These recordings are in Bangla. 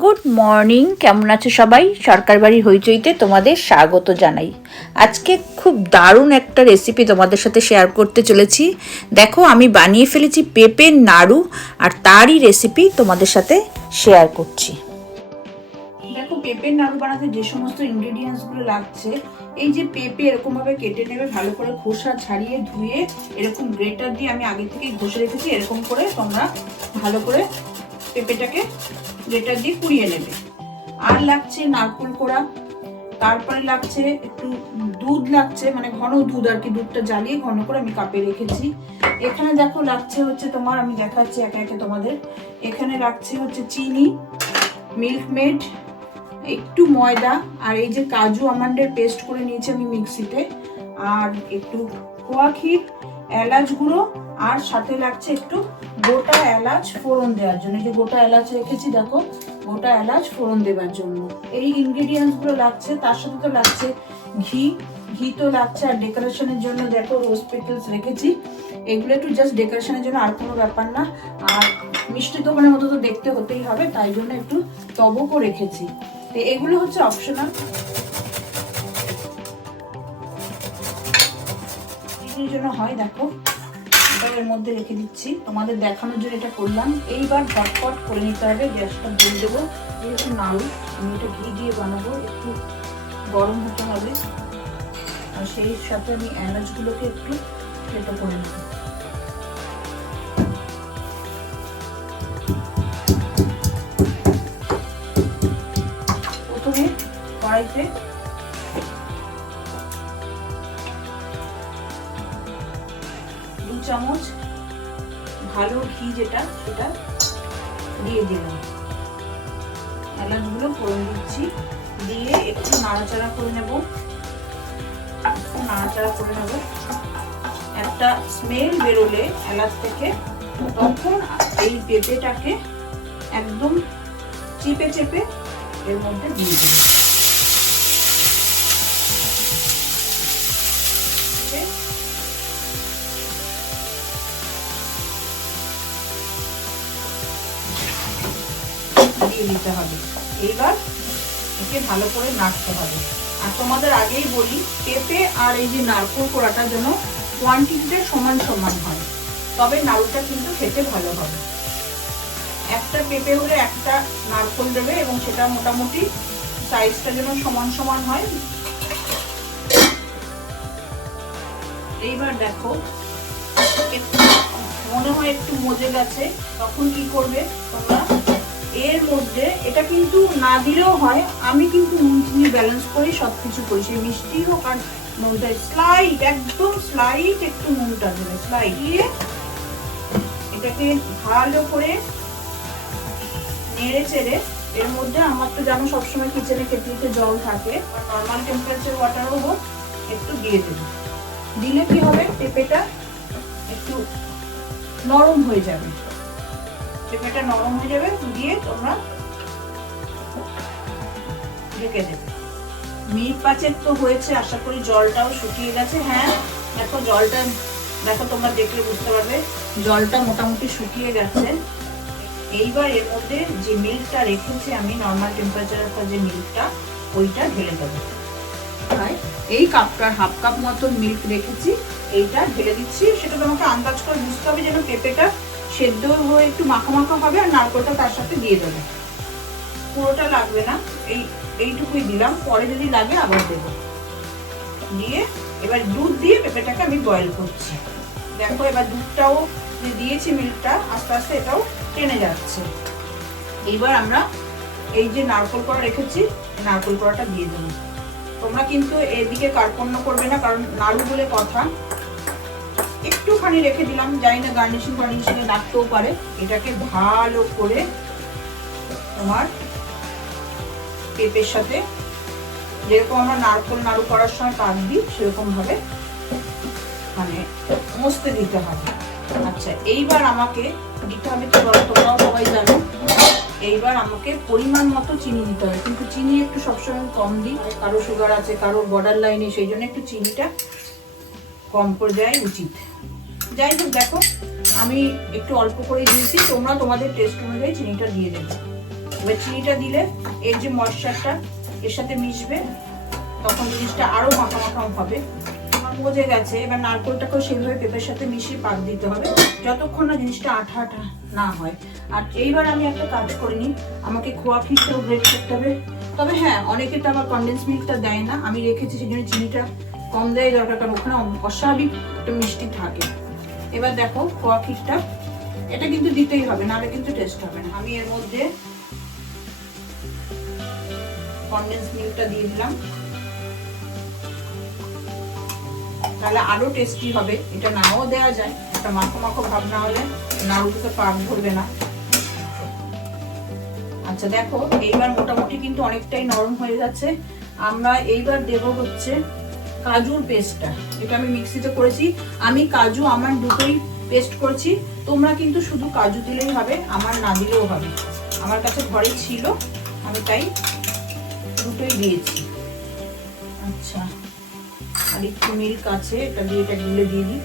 গুড মর্নিং, কেমন আছো সবাই? সরকার বাড়ি হইচইতে তোমাদের স্বাগত জানাই। আজকে খুব দারুণ একটা রেসিপি তোমাদের সাথে শেয়ার করতে চলেছি। দেখো, আমি বানিয়ে ফেলেছি পেঁপের নাড়ু, আর তারই রেসিপি তোমাদের সাথে শেয়ার করছি। দেখো পেঁপের নাড়ু বানাতে যে সমস্ত ইনগ্রেডিয়েন্টসগুলো লাগছে, এই যে পেঁপে এরকমভাবে কেটে নেবে, ভালো করে খোসা ছাড়িয়ে ধুয়ে এরকম গ্রেটার দিয়ে আমি আগে থেকেই ঘষে রেখেছি, এরকম করে তোমরা ভালো করে পেঁপেটাকে গ্রেটার দিয়ে কুড়িয়ে নেবে। আর লাগছে নারকুল কোড়া, তারপরে লাগছে একটু দুধ লাগছে মানে ঘন দুধ আর কি, দুধটা জ্বালিয়ে ঘন করে আমি কাপে রেখেছি। এখানে দেখো লাগছে হচ্ছে তোমার, আমি দেখাচ্ছি একে একে তোমাদের, এখানে রাখছে হচ্ছে চিনি মিল্ক মেড একটু ময়দা, আর এই যে কাজু আমান্ডের পেস্ট করে নিয়েছি আমি মিক্সিতে, আর একটু খোয়া ক্ষীর, এলাচ গুঁড়ো আর সাথে লাগছে একটু গোটা এলাচ ফোড়ন দেওয়ার জন্য। যে গোটা এলাচ রেখেছি, দেখো, গোটা এলাচ ফোড়ন দেওয়ার জন্য। এই ইনগ্রেডিয়েন্টসগুলো লাগছে, তার সাথে তো লাগছে ঘি। ঘি তো লাগছে আর ডেকোরেশনের জন্য দেখো রোজ পেটেলস রেখেছি। এগুলো একটু জাস্ট ডেকোরেশনের জন্য আর কোনো ব্যাপার না। আর মিষ্টি দোকানের মতো তো দেখতে হতেই হবে, তাই জন্য একটু তবকও রেখেছি। তো এগুলো হচ্ছে অপশনাল জন্য হয়, দেখো। এটা এর মধ্যে রেখে দিচ্ছি। তোমাদের দেখানোর জন্য এটা করলাম। এইবার ঝটপট করে নিতে হবে। গ্যাসটা বলে দেবো। যেহেতু নাড়ু আমি এটা ঘি দিয়ে বানাবো। একটু গরম হতে হবে। আর সেই সাথে আমি এলাচগুলোকে একটু থেতো করে নেব। প্রথমে কড়াইতে ঘি যেটা, সেটা দিয়ে দিলাম। এলাচগুলো ফোড়ন দিচ্ছি। দিয়ে একটু নাড়াচাড়া করে নেব। নাড়াচাড়া করে নেব। একটা স্মেল বেরোলে এলাচ থেকে, তখন এই পেঁপেটাকে একদম চিপে চেপে এর মধ্যে দিয়ে দেবো দিয়ে দিতে হবে। এইবার একে ভালো করে নাড়তে হবে। আর তোমাদের আগেই বলি, পেঁপে আর এই যে নারকোল কোড়াটা যেন কোয়ান্টিটিটা সমান সমান হয়। তবে নাড়ুটা কিন্তু খেতে ভালো হবে। একটা পেঁপে হলে একটা নারকোল দেবে এবং সেটা মোটামুটি সাইজটা যেন সমান সমান হয়। এইবার দেখো মনে হয় একটু মজে গেছে, তখন কি করবে তোমরা? এর মধ্যে এটা কিন্তু না দিলেও হয়, আমি কিন্তু নুন চিনি ব্যালেন্স করি সব কিছু করি। সেই মিষ্টি হোক আর নুনটা স্লাইট একদম স্লাইট একটু নুনটা দেবে স্লাইট দিয়ে এটাকে ভালো করে নেড়ে চেড়ে, এর মধ্যে আমার তো জানো সবসময় কিচেনে কেটলিতে জল থাকে নর্মাল টেম্পারেচার ওয়াটারও হোক, একটু দিয়ে দেবো। দিলে কি হবে, পেঁপেটা একটু নরম হয়ে যাবে। পেঁপেটা নরম হয়ে যাবে দিয়ে তোমরা ঢেকে দেবে। মিনিট পাঁচের তো হয়েছে, আশা করি জলটাও শুকিয়ে গেছে। হ্যাঁ দেখো জলটা, দেখো তোমরা দেখলে বুঝতে পারবে, জলটা মোটামুটি শুকিয়ে গেছে। এইবার এর মধ্যে যে মিল্কটা রেখেছি আমি নর্মাল টেম্পারেচারের যে মিল্কটা, ওইটা ঢেলে দেবো। তাই এই কাপটার হাফ কাপ মতো মিল্ক রেখেছি, এইটা ঢেলে দিচ্ছি। সেটা তোমাকে আন্দাজ করে বুঝতে হবে যেন পেঁপেটা সেদ্ধ হয়ে একটু মাখা মাখা হবে আর নারকলটা তার সাথে দিয়ে দেবে। পুরোটা লাগবে না, এই, এইটুকুই দিলাম। পরে যদি লাগে আবার দেবো। দিয়ে এবার দুধ দিয়ে পেঁপেটাকে আমি বয়েল করছি। দেখো এবার দুধটাও যে দিয়েছি মিল্কটা আস্তে আস্তে এটাও টেনে যাচ্ছে। এইবার আমরা এই যে নারকল কড়া রেখেছি, নারকল কড়াটা দিয়ে দেবো। তোমরা কিন্তু এদিকে কার্পণ্য করবে না, কারণ নাড়ু বলে কথা। একটুখানি রেখে দিলাম, জানি না গার্নিশিং ফার্নিশিং এ রাখতেও পারে। এটাকে ভালো করে তোমার পেঁপের সাথে, যেরকম আমরা নারকল নাড়ু করার সময় কাজ দিই, সেরকম ভাবে মানে মস্তে দিতে হবে। আচ্ছা এইবার আমাকে দিতে হবে কি বলো তোমরাও সবাই জানো। এইবার আমাকে পরিমাণ মতো চিনি দিতে হবে, কিন্তু চিনি একটু সবসময় কম দিই। কারও সুগার আছে, কারও বর্ডার লাইনে সেই জন্য একটু চিনিটা কম দেওয়াই উচিত। যাই হোক দেখো, আমি একটু অল্প করে দিয়েছি, তোমরা তোমাদের টেস্ট অনুযায়ী চিনিটা দিয়ে দেবে। এবার চিনিটা দিলে এর যে ময়শ্চারটা এর সাথে মিশবে, তখন জিনিসটা আরও মাখা মাখা হবে। বোঝে গেছে, এবার নারকেলটাকেও সেভাবে পেঁপের সাথে মিশিয়ে পাক দিতে হবে, যতক্ষণ না জিনিসটা আঠা আঠা না হয়। আর এইবার আমি একটা কাজ করে নিই, আমাকে খোয়া ক্ষীরটাও গ্রেট করতে হবে। তবে হ্যাঁ অনেকে তো আমার কন্ডেন্স মিল্কটা দেয় না, আমি রেখেছি সেই জন্য চিনিটা কম দেয় দরকার কারণ ওখানে অস্বাভাবিক একটা মিষ্টি থাকে। এবার দেখো খোয়া এটা কিন্তু দিতেই হবে, নাহলে কিন্তু টেস্ট হবে না। আমি এর মধ্যে কন্ডেন্স মিল্কটা দিয়ে দিলাম। তাহলে আরও টেস্টি হবে। এটা নাও দেওয়া যায়, একটা মাখো মাখো ভাব না হলে নাড়ুতে পাক ধরবে না। আচ্ছা দেখো, এইবার মোটামুটি কিন্তু অনেকটাই নরম হয়ে যাচ্ছে। আমরা এইবার দেব হচ্ছে কাজুর পেস্টটা এটা আমি মিক্সিতে করেছি। আমি কাজু, আমার দুটোই পেস্ট করেছি। তোমরা কিন্তু শুধু কাজু দিলেই হবে, আমার না দিলেও হবে। আমার কাছে ঘরে ছিল, আমি তাই দুটোই দিয়েছি। আচ্ছা আর একটু মিল্ক আছে, এটা দিয়ে এটা গুলে দিয়ে দিই।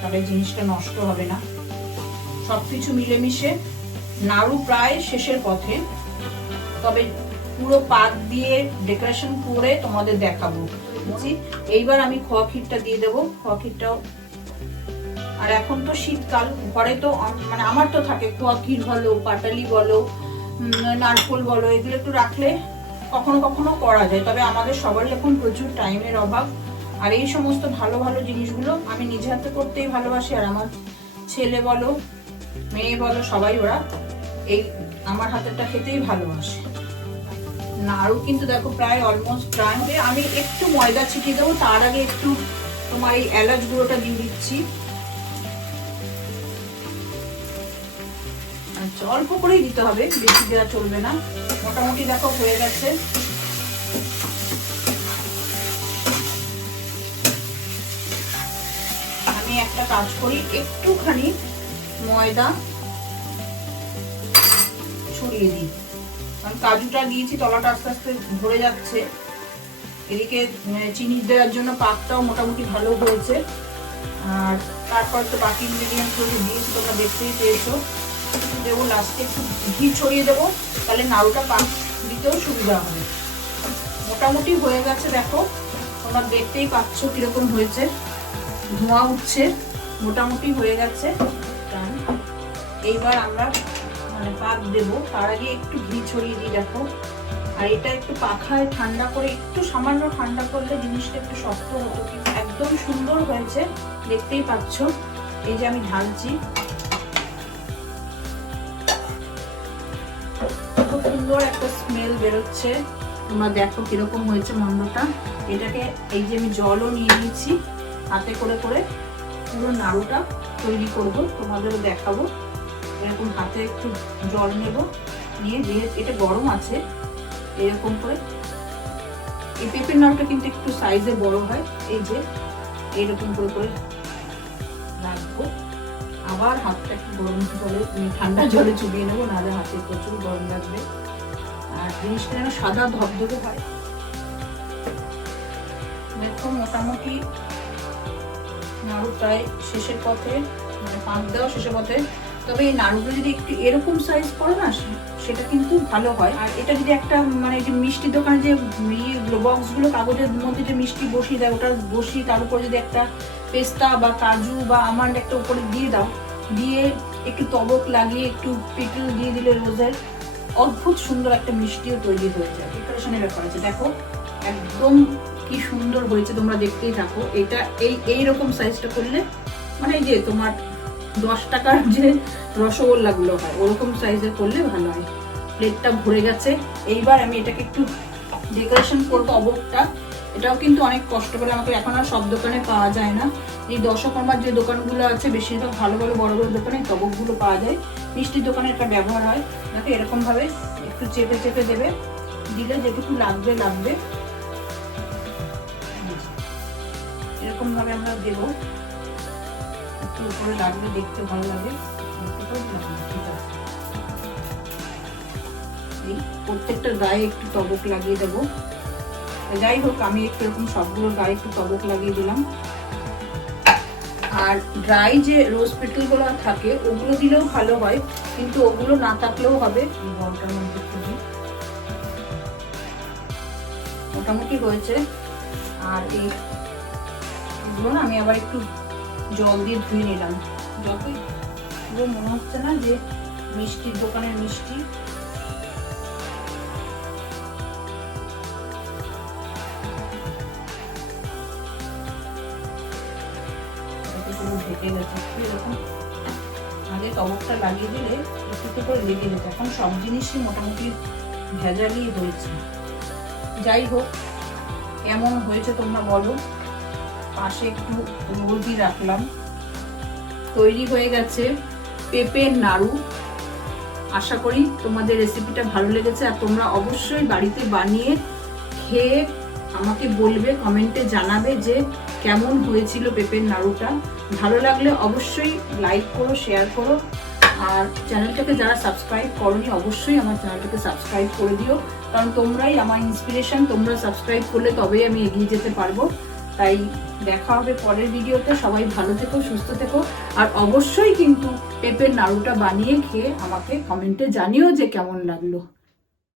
তাহলে জিনিসটা নষ্ট হবে না। সব কিছু মিলেমিশে, নাড়ু প্রায় শেষের পথে। তবে পুরো পাক দিয়ে ডেকোরেশন করে তোমাদের দেখাবো বুঝি এইবার আমি খোয়া ক্ষীরটা দিয়ে দেবো খোয়া ক্ষীরটাও। আর এখন তো শীতকাল, ঘরে তো মানে আমার তো থাকে, খোয়া ক্ষীর বলো, পাটালি বলো নারকোল বলো, এগুলো একটু রাখলে কখনো কখনো করা যায়, তবে আমাদের সবারই এখন প্রচুর টাইমের অভাব। আর এই সমস্ত ভালো ভালো জিনিসগুলো আমি নিজে হাতে করতেই ভালোবাসি, আর আমার ছেলে বলো, মেয়ে বলো, সবাই ওরা এই আমার হাতেরটা খেতেই ভালোবাসে। নাড়ু, কিন্তু দেখো প্রায় অলমোস্ট প্রায় হবে। আমি একটু ময়দা ছিটিয়ে দেবো, তার আগে একটু তোমার এই এলাচ গুঁড়োটা দিয়ে দিচ্ছি। আচ্ছা অল্প করেই দিতে হবে, বেশি দেওয়া চলবে না। মোটামুটি দেখো হয়ে গেছে। আমি একটা কাজ করি, একটুখানি ময়দা ছড়িয়ে দিই। কারণ কাজুটা দিয়েছি তলাটা আস্তে আস্তে ভরে যাচ্ছে। এদিকে চিনি দেওয়ার জন্য পাকটাও মোটামুটি ভালো হয়েছে। আর তারপর তো বাকি ইনগ্রিডিয়েন্টগুলো দিয়েছি, তোমরা দেখতেই পেয়েছ। দেবো লাস্টে একটু ঘি ছড়িয়ে দেবো, তাহলে নাড়ুটা পাক দিতেও সুবিধা হবে। মোটামুটি হয়ে গেছে, দেখো। তোমরা দেখতেই পাচ্ছ কীরকম হয়েছে। ধোঁয়া উঠছে, মোটামুটি হয়ে গেছে। এইবার আমরা মানে পাক দেব। তার আগে একটু ঘি ছড়িয়ে দিই, দেখো। আর এটা একটু পাখায় ঠান্ডা করে, একটু সামান্য ঠান্ডা করলে জিনিসটা একটু শক্ত হতো। কিন্তু একদম সুন্দর হয়েছে, দেখতেই পাচ্ছ। এই যে আমি ঢালছি। খুব সুন্দর একটা স্মেল বেরোচ্ছে। তোমরা দেখো কীরকম হয়েছে মন্ডটা এটাকে এই যে আমি জলও নিয়ে নিয়েছি হাতে করে করে পুরো নাড়ুটা তৈরি করব। তোমাদেরও দেখাবো। এরকম হাতে একটু জল নেব, নিয়ে দিয়ে এটা গরম আছে, এরকম করে। এই পেঁপের নাড়ুটা কিন্তু একটু সাইজে বড় হয়, এই যে এইরকম করে করে রাখব। আবার হাতটা একটু গরম জলে ঠান্ডা জলে চুবিয়ে নেব, নাহলে হাতে প্রচুর গরম লাগবে। আর জিনিসটা যেন সাদা ধবধবে হয়। দেখো মোটামুটি নাড়ু প্রায় শেষের পথে মানে পাক দেওয়া শেষের পথে তবে এই নাড়ুগুলো যদি একটু এরকম সাইজ করো না সেটা কিন্তু ভালো হয়। আর এটা যদি একটা মানে যে মিষ্টি দোকানে যে বক্সগুলো কাগজের মধ্যে যে মিষ্টি বসিয়ে দেয়, ওটা বসিয়ে তার উপরে যদি একটা পেস্তা বা কাজু বা আমার একটা উপরে দিয়ে দাও, দিয়ে একটু তবক লাগিয়ে একটু পিটল দিয়ে দিলে রোজের, অদ্ভুত সুন্দর একটা মিষ্টিও তৈরি হয়ে যায়। ডেকোরেশনের ব্যাপার আছে। দেখো, একদম কি সুন্দর হয়েছে, তোমরা দেখতেই থাকো। এটা এই, এইরকম সাইজটা করলে মানে যে তোমার দশ টাকার যে রসগোল্লাগুলো হয়, ওরকম সাইজের করলে ভালো হয়। প্লেটটা ভরে গেছে। এইবার আমি এটাকে একটু ডেকোরেশন করব অবকটা। এটাও কিন্তু অনেক কষ্ট করে আমাকে এখন আর সব দোকানে পাওয়া যায় না। এই দশকর্মার যে দোকানগুলো আছে, বেশিরভাগ ভালো ভালো, বড় বড় দোকানে তবকগুলো পাওয়া যায়। মিষ্টির দোকানে এটা ব্যবহার হয়। দেখো এরকমভাবে একটু চেপে চেপে দেবে। দিলে যেটুকু লাগবে লাগবে। এরকমভাবে আমরা দেবো। একটু উপরে লাগলে দেখতে ভালো লাগে। প্রত্যেকটা গায়ে একটু তবক লাগিয়ে দেবো। যাই হোক, আমি একটু এরকম সবগুলোর গায়ে একটু তবক লাগিয়ে দিলাম। আর ড্রাই যে রোজ থাকে, ওগুলো দিলেও ভালো হয়, কিন্তু ওগুলো না থাকলেও হবে। বলটার মধ্যে মোটামুটি হয়েছে। আর এই না আমি আবার একটু জল দিয়ে ধুয়ে নিলাম। যতই পুরো মনে হচ্ছে না যে মিষ্টির দোকানের মিষ্টি। ঢেকে গেছে। এরকম আগে কবরটা লাগিয়ে দিলে একটু করে লেগে যেত। এখন সব জিনিসই মোটামুটি ভেজালি হয়েছে। যাই হোক, কেমন হয়েছে তোমরা বলো। পাশে একটু রোদই রাখলাম। তৈরি হয়ে গেছে পেঁপের নাড়ু। আশা করি তোমাদের রেসিপিটা ভালো লেগেছে আর তোমরা অবশ্যই বাড়িতে বানিয়ে খেয়ে আমাকে বলবে, কমেন্টে জানাবে যে কেমন হয়েছিল পেঁপের নাড়ুটা। ভালো লাগলে অবশ্যই লাইক করো শেয়ার করো। আর চ্যানেলটাকে যারা সাবস্ক্রাইব করনি, অবশ্যই আমার চ্যানেলটাকে সাবস্ক্রাইব করে দিও। কারণ তোমরাই আমার ইন্সপিরেশন তোমরা সাবস্ক্রাইব করলে তবেই আমি এগিয়ে যেতে পারব। তাই দেখা হবে পরের ভিডিওতে। সবাই ভালো থেকো, সুস্থ থেকো। আর অবশ্যই কিন্তু পেঁপের নাড়ুটা বানিয়ে খেয়ে আমাকে কমেন্টে জানিও যে কেমন লাগল।